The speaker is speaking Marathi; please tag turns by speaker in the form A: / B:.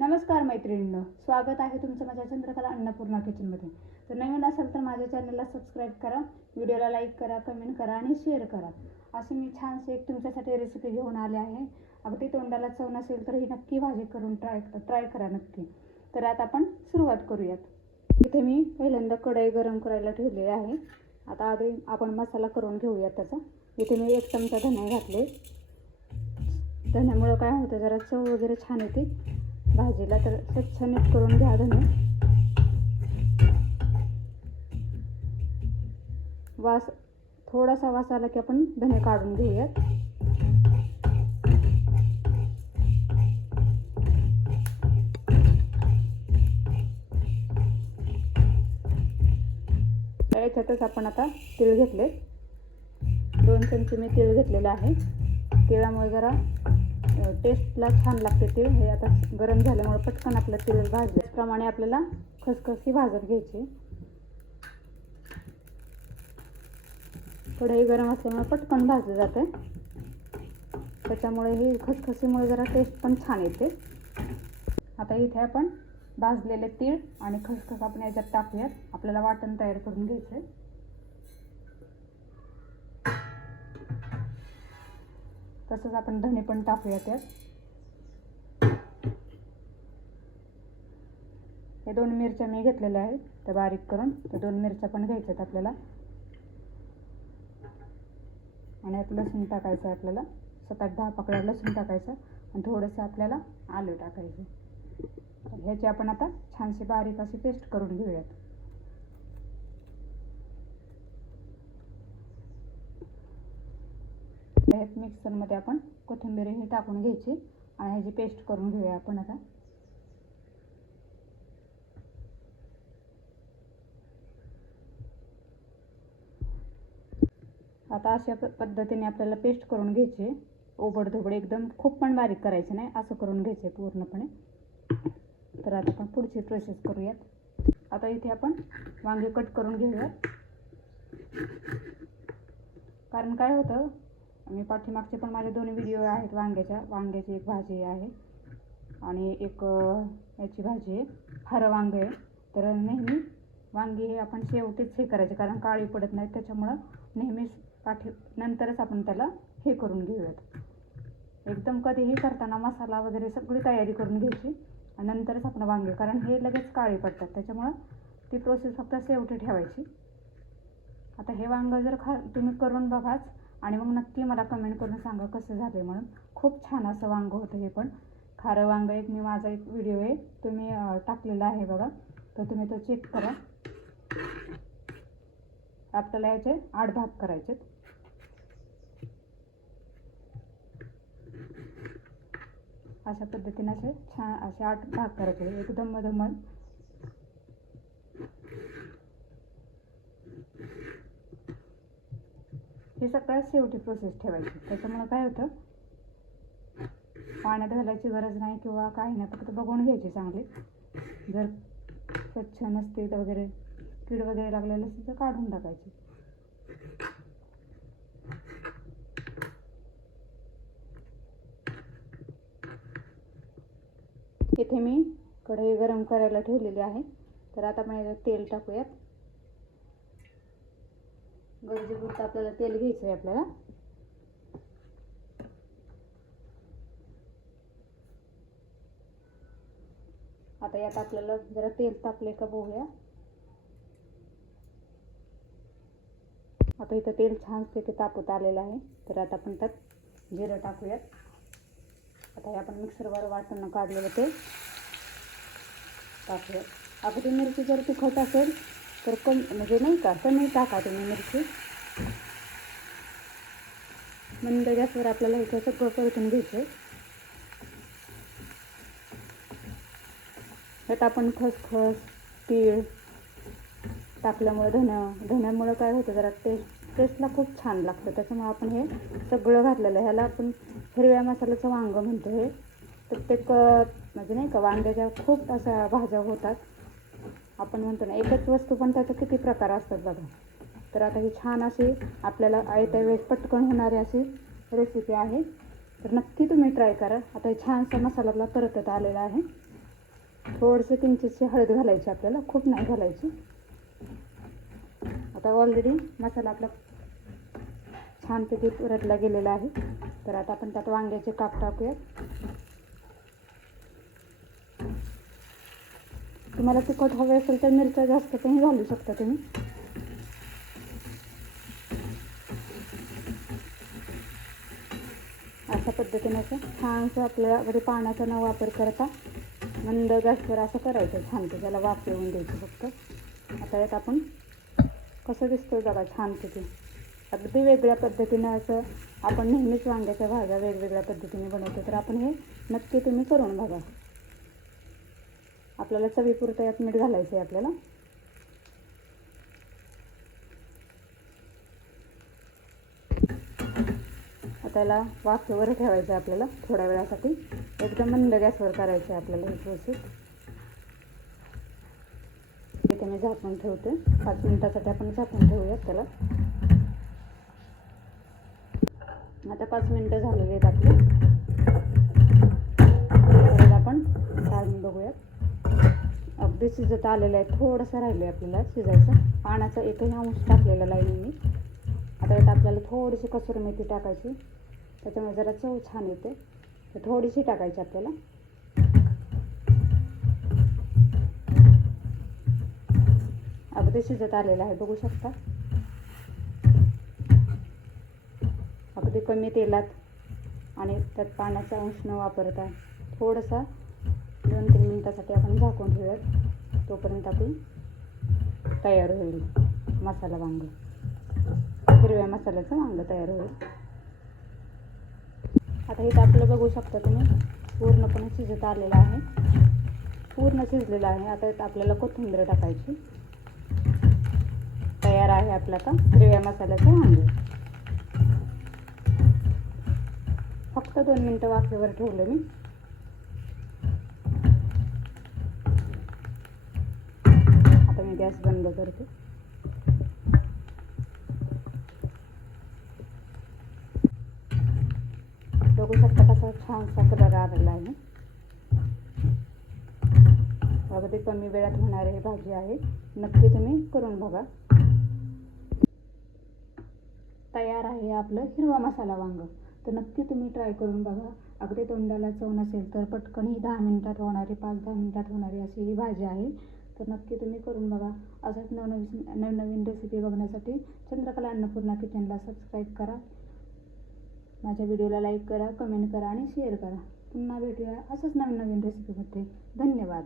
A: नमस्कार मैत्रिणींनो स्वागत आहे तुमचं माझ्या चंद्रकला अन्नपूर्णा किचनमध्ये. तर नवीन असेल तर माझ्या चॅनलला सबस्क्राईब करा व्हिडिओला लाईक करा कमेंट करा आणि शेअर करा. अशी मी छानशी एक तुमच्यासाठी रेसिपी घेऊन आले आहे. अगदी तोंडाला चव नसेल तर ही नक्की भाजी करून ट्राय ट्राय करा नक्की. तर आता आपण सुरुवात करूयात. इथे मी पहिल्यांदा कढई गरम करायला ठेवलेली आहे. आता आधी आपण मसाला करून घेऊयात त्याचा. इथे मी एक चमचा धने घातले. धन्यामुळं काय होतं जरा चव वगैरे छान येते. भाजीला तर स्वच्छ नीट करून घ्या धने. वास थोडासा वास आला की आपण धने काढून घेऊयात. याच्यातच आपण आता तीळ घेतले. दोन चमचे मी तीळ घेतलेले आहे. तिळामुळे जरा टेस्टला छान लागते तीळ हे आता गरम झाल्यामुळे पटकन आपलं तीळ भाजलं. त्याप्रमाणे आपल्याला खसखसी भाजत घ्यायची. कढई गरम असल्यामुळे पटकन भाजलं जातं. त्याच्यामुळे ही खसखसीमुळे जरा टेस्ट पण छान येते. आता इथे आपण भाजलेले तीळ आणि खसखस आपण याच्यात टाकूयात. आपल्याला वाटण तयार करून घ्यायचं आहे तसंच आपण धणे पण टाकूया त्यात हे दोन मिरच्या मी घेतलेल्या आहेत त्या बारीक करून. त्या दोन मिरच्या पण घ्यायच्यात आपल्याला. आणि यात लसूण टाकायचं आहे आपल्याला. सात आठ दहा पाकळ्या लसूण टाकायचं आणि थोडंसं आपल्याला आलं टाकायचं ह्याची आपण आता छानशी बारीक अशी पेस्ट करून घेऊयात. ह्यात मिक्सरमध्ये आपण कोथिंबीर ही टाकून घ्यायची आणि ह्याची पेस्ट करून घेऊया आपण आता. आता अशा पद्धतीने आपल्याला पेस्ट करून घ्यायची. ओबड धोबड एकदम खूप पण बारीक करायचं नाही असं करून घ्यायचे पूर्णपणे. तर आता आपण पुढची प्रोसेस करूयात. आता इथे आपण वांगे कट करून घेऊयात. कारण काय होतं? मी पाठीमागचे पण माझे दोन व्हिडिओ आहेत वांग्याच्या. वांग्याची एक भाजी आहे. आणि एक याची भाजी आहे. हरं वांग आहे. तर नेहमी वांगी हे आपण शेवटीच हे करायचे कारण काळी पडत नाही त्याच्यामुळं नेहमीच पाठी नंतरच आपण त्याला हे करून घेऊयात. एकदम कधीही करताना मसाला वगैरे सगळी तयारी करून घ्यायची आणि नंतरच आपण वांगे कारण हे लगेच काळी पडतात. त्याच्यामुळं ती प्रोसेस फक्त शेवटी ठेवायची. आता हे वांगं जर खा तुम्ही करून बघाच आणि मग नक्की मला कमेंट करून सांगा कसं झालं म्हणून. खूप छान असं वांगं होतं हे पण. खारं वांगं एक मी माझा एक व्हिडिओ आहे तुम्ही टाकलेला आहे बघा. तर तुम्ही तो चेक करा. आपल्याला याचे आठ भाग करायचे अशा पद्धतीने असे छान असे आठ भाग करायचे. एकदम मधोमध हे सगळ्यात शेवटी प्रोसेस ठेवायची. त्याच्यामुळं काय होतं? पाण्यात घालायची गरज नाही किंवा काही नाही फक्त बघून घ्यायची चांगली. जर स्वच्छ नसते तर वगैरे कीड वगैरे लागलेलं असेल तर काढून टाकायची. इथे मी कढई गरम करायला ठेवलेली आहे. तर आता आपण याच्यात तेल टाकूयात. म्हणजे गरजेपुरतं आपल्याला तेल घ्यायचं आहे आपल्याला. आता यात आपल्याला जरा तेल तापले का बघूया. आता इथं तेल छान छानपैकी तापत आलेलं आहे. तर आता आपण त्यात जिरं टाकूयात. आता हे आपण मिक्सरवर वाटणं काढलेलं ते टाकूयात. अगदी मिरची जर तिखट असेल तर कमी म्हणजे नाही का कमी टाका तुम्ही मिरची. मंद गॅसवर आपल्याला इथं सगळं परतून घ्यायचं आहे त्यात आपण खसखस तीळ टाकल्यामुळं धनं धण्यामुळं काय होतं जरा टेस्ट टेस्टला खूप छान लागतं. त्याच्यामुळे आपण हे सगळं घातलेलं आहे. ह्याला आपण हिरव्या मसाल्याचं वांगं म्हणतो हे ते क म्हणजे नाही का वांग्याच्या खूप अशा भाज्या होतात. आपण म्हणतो ना एकच वस्तू पण त्याचे किती प्रकार असतात बघा. तर आता ही छान अशी आपल्याला आयत्या वेळेस पटकन होणारी अशी रेसिपी आहे. तर नक्की तुम्ही ट्राय करा. आता हे छानसा मसाला आपला परतत आलेला आहे. थोडंसं किंचितशी हळद घालायची आपल्याला खूप नाही घालायची. आता ऑलरेडी मसाला आपला छानपैकी रटला गेलेला आहे. तर आता आपण त्यात वांग्याचे काप टाकूयात. तुम्हाला तिखट हवे असेल तर मिरच्या जास्त पण घालू शकता तुम्ही. अशा पद्धतीने असं छानसं आपल्याकडे म्हणजे पाण्याचा न वापर करता मंद गॅसवर असं करायचं छानपैकी त्याला वाफ येऊन द्यायचं फक्त. आता यात आपण कसं दिसतं बघा छानपैकी. अगदी वेगळ्या पद्धतीनं असं आपण नेहमीच वांग्याच्या भाज्या वेगवेगळ्या पद्धतीने बनवतो. तर आपण हे नक्की तुम्ही करून बघा. आपल्याला चवीपुरतं यात मीठ घालायचं आहे आपल्याला. आता याला वाफेवर ठेवायचं आहे आपल्याला थोड्या वेळासाठी. एकदम मंद गॅसवर करायचं आहे आपल्याला हे प्रोसेस इथे मी झाकून ठेवते. पाच मिनिटासाठी आपण झाकून ठेवूयात त्याला. आता पाच मिनटं झालेली आहेत आपली. अगदी शिजत आलेलं आहे. थोडंसं राहिलं आहे आपल्याला शिजायचं. पाण्याचा एकही अंश टाकलेला नाही मी. आता यात आपल्याला थोडीशी कसुरी मेथी टाकायची. त्याच्यामुळे जरा चव छान येते. तर थोडीशी टाकायची आपल्याला. अगदी शिजत आलेलं आहे बघू शकता. अगदी कमी तेलात आणि त्यात पाण्याचा अंश न वापरता थोडंसं दोन तीन मिनटासाठी आपण झाकून ठेवूयात. तोपर्यंत आपली तयार होईल मसाला वांग. हिरव्या मसाल्याचं वांग तयार होईल. आता इथं आपलं बघू शकता तुम्ही पूर्णपणे शिजत आलेलं आहे. पूर्ण शिजलेलं आहे. आता आपल्याला कोथिंबीर टाकायची. तयार आहे आपलं आता हिरव्या मसाल्याचं वांगे. फक्त दोन मिनटं वाफेवर ठेवलं मी. गॅस बंद करते. बघू शकता कसा छानसा कलर आलेला आहे. अगदी कमी वेळात होणारी ही भाजी आहे. नक्की तुम्ही करून बघा. तयार आहे आपलं हिरवा मसाला वांग. तर नक्की तुम्ही ट्राय करून बघा. अगदी तोंडाला चव नसेल तर पटकन ही दहा मिनिटात होणारी पाच दहा मिनिटात होणारी अशी ही भाजी आहे. तर नक्की तुम्ही करून बघा. असंच नवनवीन नवनवीन रेसिपी बघण्यासाठी चंद्रकला अन्नपूर्णा किचनला सबस्क्राईब करा. माझ्या व्हिडिओला लाईक करा कमेंट करा आणि शेअर करा. पुन्हा भेटूया असंच नवीन नवीन रेसिपीमध्ये धन्यवाद.